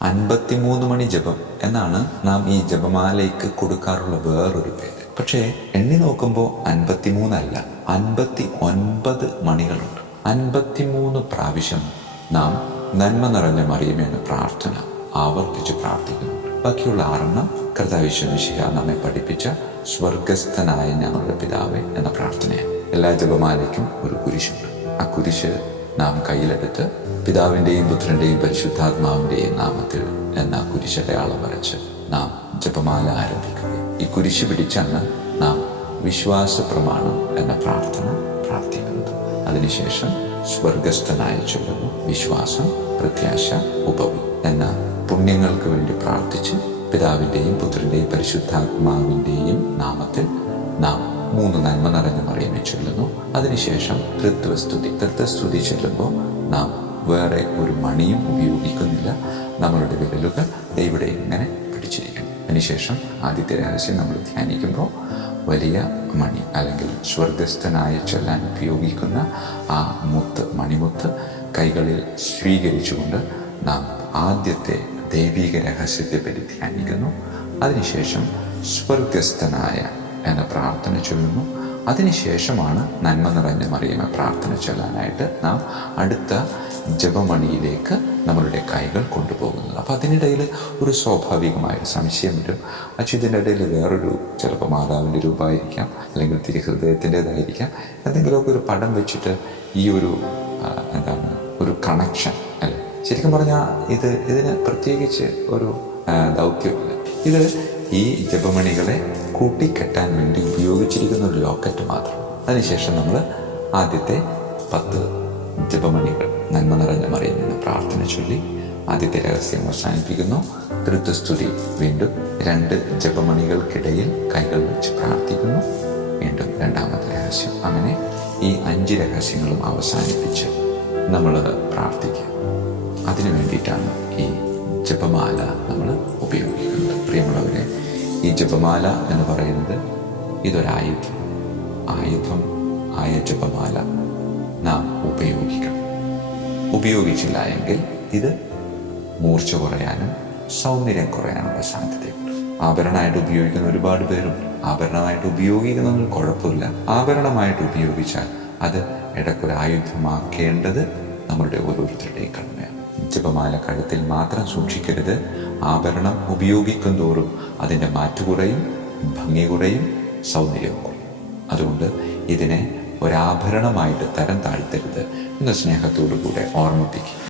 53 മണി ജപം എന്നാണ് നാം ഈ ജപമാലയ്ക്ക് കൊടുക്കാറുള്ള വേറൊരു പേര്. പക്ഷേ എണ്ണി നോക്കുമ്പോൾ 53 അല്ല, 59 മണികളുണ്ട്. 53 പ്രാവശ്യം നാം നന്മ നിറഞ്ഞ മറിയമേ എന്ന പ്രാർത്ഥന ആവർത്തിച്ച് പ്രാർത്ഥിക്കുന്നുണ്ട്. ബാക്കിയുള്ള 6 കർത്താവ് യേശു മിശിഹ നമ്മെ പഠിപ്പിച്ച സ്വർഗസ്ഥനായ ഞങ്ങളുടെ പിതാവേ എന്ന പ്രാർത്ഥനയാണ്. എല്ലാ ജപമാലയ്ക്കും ഒരു കുരിശുണ്ട്. ആ കുരിശ് നാം കയ്യിലെടുത്ത് പിതാവിൻ്റെയും പുത്രൻ്റെയും പരിശുദ്ധാത്മാവിൻ്റെയും നാമത്തിൽ എന്ന കുരിശടയാളം വരച്ച് നാം ജപമാല ആരംഭിക്കുകയും ഈ കുരിശ് പിടിച്ചാണ് നാം വിശ്വാസ പ്രമാണം എന്ന പ്രാർത്ഥന പ്രാർത്ഥിക്കുന്നത്. അതിനുശേഷം സ്വർഗസ്ഥനായി ചൊല്ലുന്നു വിശ്വാസം, പ്രത്യാശ, ഉപവി എന്ന പുണ്യങ്ങൾക്ക് വേണ്ടി പ്രാർത്ഥിച്ച് പിതാവിൻ്റെയും പുത്രൻ്റെയും പരിശുദ്ധാത്മാവിൻ്റെയും നാമത്തിൽ നാം 3 നന്മ നിറഞ്ഞ മറിയമേ ചൊല്ലുന്നു. അതിനുശേഷം തൃത്വസ്തുതി ചൊല്ലുമ്പോൾ നാം വേറെ ഒരു മണിയും ഉപയോഗിക്കുന്നില്ല. നമ്മളുടെ വിരലുകൾ ഇവിടെ ഇങ്ങനെ പിടിച്ചിരിക്കുന്നു. അതിനുശേഷം ആദ്യത്തെ രഹസ്യം നമ്മൾ ധ്യാനിക്കുമ്പോൾ വലിയ മണി അല്ലെങ്കിൽ സ്വർഗസ്ഥനായ ചൊല്ലാൻ ഉപയോഗിക്കുന്ന ആ മണിമുത്ത് കൈകളിൽ സ്വീകരിച്ചുകൊണ്ട് നാം ആദ്യത്തെ ദൈവിക രഹസ്യത്തെ പറ്റി ധ്യാനിക്കുന്നു. അതിനുശേഷം സ്വർഗസ്ഥനായ എന്ന പ്രാർത്ഥന ചൊല്ലുന്നു. അതിനുശേഷമാണ് നന്മ നിറഞ്ഞ മറിയമേ പ്രാർത്ഥന ചൊല്ലാനായിട്ട് നാം അടുത്ത ജപമണിയിലേക്ക് നമ്മളുടെ കൈകൾ കൊണ്ടുപോകുന്നത്. അപ്പോൾ അതിനിടയിൽ ഒരു സ്വാഭാവികമായ സംശയം വരും. ഇതിൻ്റെ ഇടയിൽ വേറൊരു ചിലപ്പോൾ മാതാവിൻ്റെ രൂപമായിരിക്കാം, അല്ലെങ്കിൽ തിരുഹൃദയത്തിൻ്റെതായിരിക്കാം, എന്തെങ്കിലുമൊക്കെ ഒരു പടം വെച്ചിട്ട് ഈ ഒരു ഒരു കണക്ഷൻ അല്ലേ. ശരിക്കും പറഞ്ഞാൽ ഇതിന് പ്രത്യേകിച്ച് ഒരു ദൗത്യമില്ല. ഇത് ഈ ജപമണികളെ കൂട്ടിക്കെട്ടാൻ വേണ്ടി ഉപയോഗിച്ചിരിക്കുന്ന ഒരു ലോക്കറ്റ് മാത്രം. അതിനുശേഷം നമ്മൾ ആദ്യത്തെ 10 ജപമണികൾ നന്മ നിറഞ്ഞ മറിയുമെന്ന് പ്രാർത്ഥന ചൊല്ലി ആദ്യത്തെ രഹസ്യം അവസാനിപ്പിക്കുന്നു. തൃത്വസ്തുതി വീണ്ടും 2 ജപമണികൾക്കിടയിൽ കൈകൾ വെച്ച് പ്രാർത്ഥിക്കുന്നു. വീണ്ടും രണ്ടാമത്തെ രഹസ്യം. അങ്ങനെ ഈ 5 രഹസ്യങ്ങളും അവസാനിപ്പിച്ച് നമ്മൾ പ്രാർത്ഥിക്കുക. അതിനു വേണ്ടിയിട്ടാണ് ഈ ജപമാല നമ്മൾ ഉപയോഗിക്കുന്നത്. പ്രിയമുള്ളവരെ, ഈ ജപമാല എന്ന് പറയുന്നത് ആയുധം ആയ ജപമാല നാം ഉപയോഗിക്കണം. ഉപയോഗിച്ചില്ല എങ്കിൽ ഇത് മൂർച്ച കുറയാനും സൗന്ദര്യം കുറയാനുള്ള സാധ്യതയുണ്ട്. ആഭരണമായിട്ട് ഉപയോഗിക്കുന്ന ഒരുപാട് പേരുണ്ട്. ആഭരണമായിട്ട് ഉപയോഗിക്കുന്നതൊന്നും കുഴപ്പമില്ല. ആഭരണമായിട്ട് ഉപയോഗിച്ചാൽ അത് ഇടയ്ക്കൊരു ആയുധമാക്കേണ്ടത് നമ്മളുടെ ഓരോരുത്തരുടെയും കടമയാണ്. ജപമാല കഴുത്തിൽ മാത്രം സൂക്ഷിക്കരുത്. ആഭരണം ഉപയോഗിക്കും തോറും അതിൻ്റെ മാറ്റു കുറയും, ഭംഗി കുറയും, സൗന്ദര്യവും കുറയും. അതുകൊണ്ട് ഇതിനെ ഒരാഭരണമായിട്ട് തരം താഴ്ത്തരുത് എന്ന് സ്നേഹത്തോടു കൂടെ ഓർമ്മിപ്പിക്കും.